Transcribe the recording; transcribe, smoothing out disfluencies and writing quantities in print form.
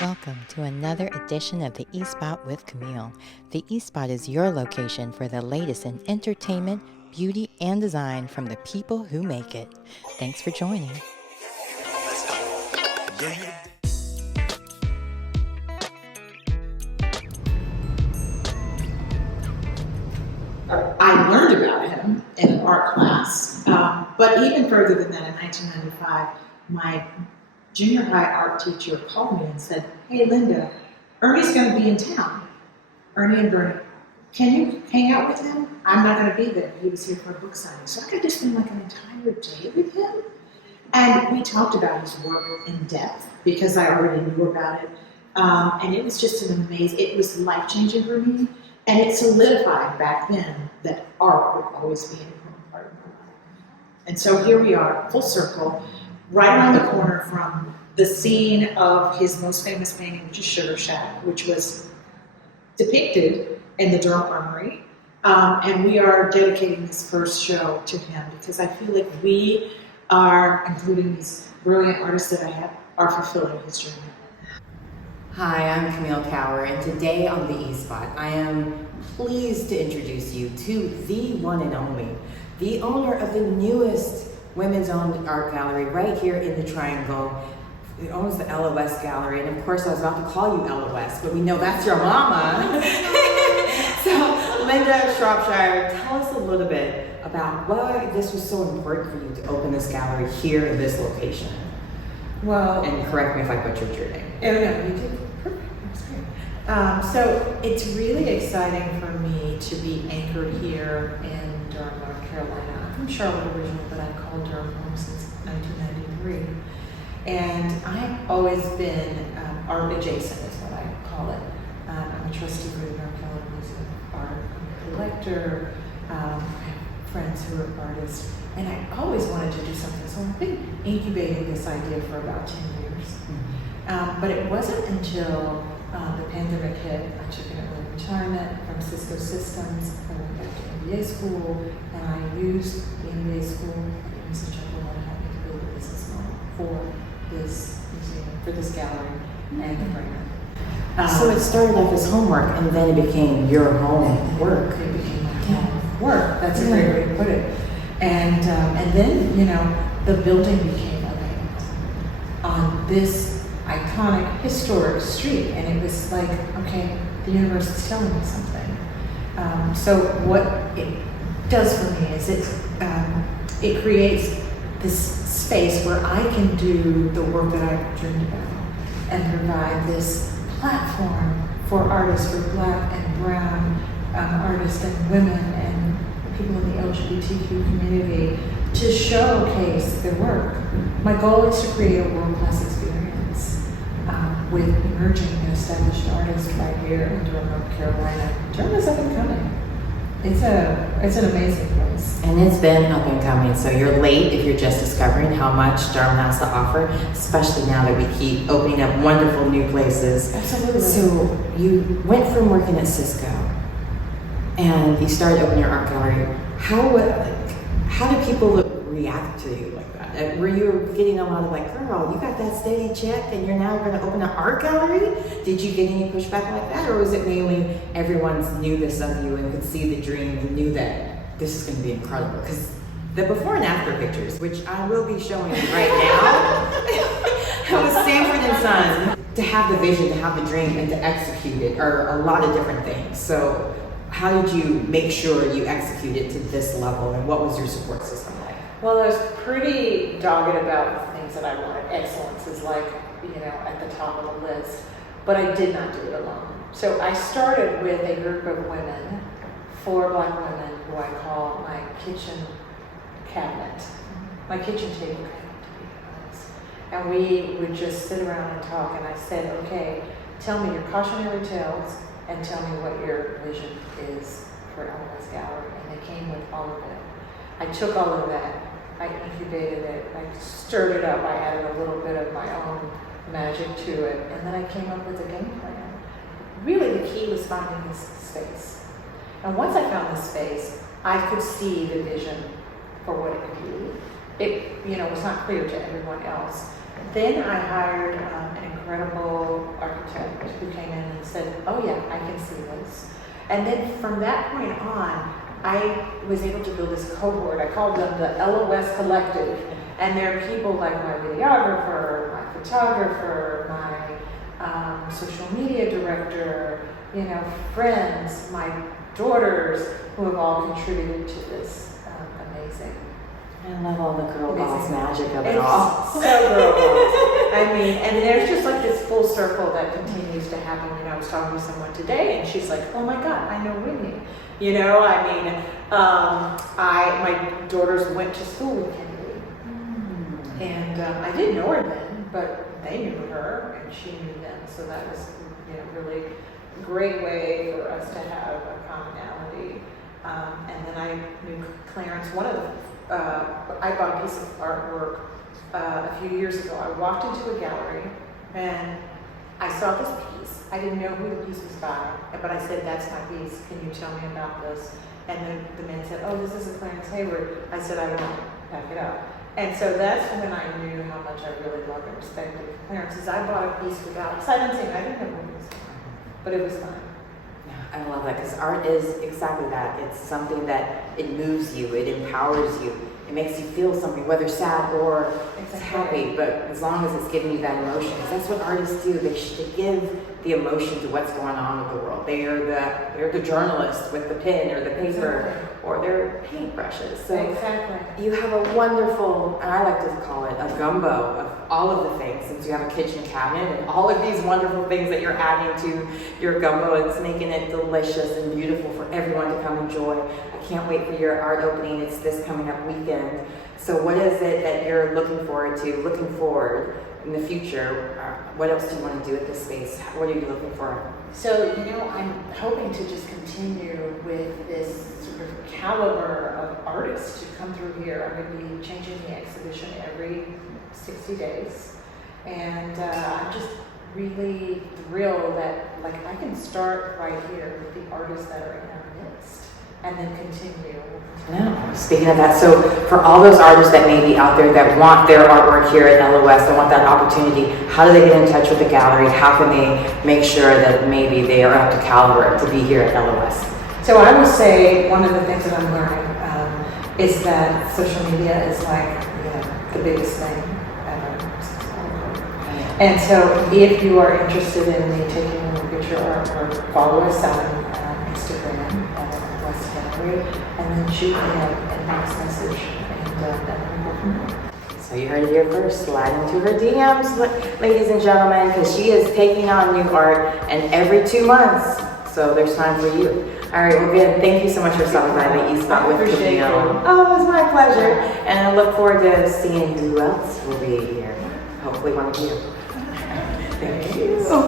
Welcome to another edition of the eSpot with Camille. The eSpot is your location for the latest in entertainment, beauty, and design from the people who make it. Thanks for joining. I learned about him in an art class, but even further than that, in 1995, my junior high art teacher called me and said, "Hey Linda, Ernie's going to be in town. Ernie and Bernie, can you hang out with him? I'm not going to be there. He was here for a book signing." So I got to spend like an entire day with him. And we talked about his work in depth because I already knew about it. And it was just an amazing, it was life-changing for me. And it solidified back then that art would always be an important part of my life. And so here we are, full circle, right around the corner from the scene of his most famous painting, which is Sugar Shack, which was depicted in the Durham Armory. And we are dedicating this first show to him because I feel like we are, including these brilliant artists that I have, are fulfilling his dream. Hi, I'm Camille Cower, and today on the eSpot, I am pleased to introduce you to the one and only, the owner of the newest women's-owned art gallery right here in the Triangle. It owns the LOS Gallery, and of course I was about to call you LOS, but we know that's your mama. So, Linda Shropshire, tell us a little bit about why this was so important for you to open this gallery here in this location. Well, And correct me if I butchered your name. oh no, you did perfect. That's great. So it's really exciting for me to be anchored here in Durham, North Carolina. I'm from Charlotte originally, but I've called Durham home since 1993. And I've always been art adjacent, is what I call it. I'm a trustee for the North Carolina Museum of Art. I'm a collector. I have friends who are artists. And I always wanted to do something, so I've been incubating this idea for about 10 years. But it wasn't until the pandemic hit, I took an early retirement from Cisco Systems. I went back to MBA school, and I used the MBA school at UC Chapel to help me to build a business model for this museum, for this gallery, and the brand. So it started off as homework, and then it became your home work. It became my home work. That's a great way to put it. And then, you know, the building became available on this iconic, historic street. And it was like, okay, the universe is telling me something. So what it does for me is it creates this space where I can do the work that I've dreamed about and provide this platform for artists, for Black and brown artists and women and people in the LGBTQ community to showcase their work. My goal is to create a world-class experience with emerging and established artists right here in Durham, North Carolina. Durham is up and coming. It's an amazing place. And it's been up and coming, so you're late if you're just discovering how much Durham has to offer, especially now that we keep opening up wonderful new places. Absolutely. So you went from working at Cisco, and you started opening your art gallery. How do people react to you like that? Were you getting a lot of like, girl, you got that steady check and you're now going to open an art gallery? Did you get any pushback like that? Or was it mainly everyone knew this of you and could see the dream and knew that this is going to be incredible? Because the before and after pictures, which I will be showing you right now, it was Sanford and Son. To have the vision, to have the dream, and to execute it are a lot of different things. So how did you make sure you executed to this level, and what was your support system like? Well, I was pretty dogged about the things that I wanted. Excellence is like, you know, at the top of the list, but I did not do it alone. So I started with a group of women, 4 Black women who I call my kitchen cabinet, my kitchen table cabinet, to be honest. And we would just sit around and talk, and I said, okay, tell me your cautionary tales and tell me what your vision is for LOS Gallery. And they came with all of it. I took all of that, I incubated it, I stirred it up, I added a little bit of my own magic to it, and then I came up with a game plan. Really the key was finding this space. And once I found this space, I could see the vision for what it could be. It, was not clear to everyone else. Then I hired an incredible architect said, oh yeah, I can see this. And then from that point on, I was able to build this cohort. I called them the LOS Collective. And there are people like my videographer, my photographer, my social media director, friends, my daughters, who have all contributed to this amazing. I love all the girl boss magic of it It's all. so girl boss. I mean, and there's just like this full circle that continues to happen. I was talking to someone today, and she's like, "Oh my God, I know Whitney." My daughters went to school with Camille, and I didn't know her then, but they knew her, and she knew them. So that was, really a great way for us to have a commonality. And then I knew Clarence. I bought a piece of artwork a few years ago. I walked into a gallery and I saw this piece. I didn't know who the piece was by, but I said, "That's my piece. Can you tell me about this?" And then the man said, "Oh, this is a Clarence Hayward." I said, "I won't pack it up." And so that's when I knew how much I really loved and respected Clarence. Is I bought a piece without silencing. I didn't know what it was, but it was fun. I love that because art is exactly that. It's something that it moves you, it empowers you, it makes you feel something, whether sad or happy. But as long as it's giving you that emotion, because that's what artists do. They give the emotion to what's going on with the world. They're the journalist with the pen or the paper or their paintbrushes. So exactly. you have a wonderful, and I like to call it a gumbo of all of the things, since you have a kitchen cabinet and all of these wonderful things that you're adding to your gumbo. It's making it delicious and beautiful for everyone to come enjoy. I can't wait for your art opening. It's this coming up weekend. So what is it that you're looking forward in the future? What else do you want to do at this space? What are you looking for? So, I'm hoping to just continue with this sort of caliber of artists to come through here. I'm going to be changing the exhibition every 60 days. And I'm just really thrilled that I can start right here with the artists that are in our midst and then continue. No. Speaking of that, so for all those artists that may be out there that want their artwork here at LOS, that want that opportunity, how do they get in touch with the gallery? How can they make sure that maybe they are up to caliber to be here at LOS? So I would say one of the things that I'm learning is that social media is the biggest thing ever. And so if you are interested in me taking a look at your artwork, follow us on Instagram at West Gallery, and then shoot me a nice message, and then we'll go from there. So you heard it here first. Slide into her DMs, ladies and gentlemen, because she is taking on new art, and every 2 months. So there's time for you. All right, well, again, thank you so much for stopping by the East Spot with Camille. Oh, it was my pleasure. And I look forward to seeing who else will be here. Hopefully one of you. Thank you.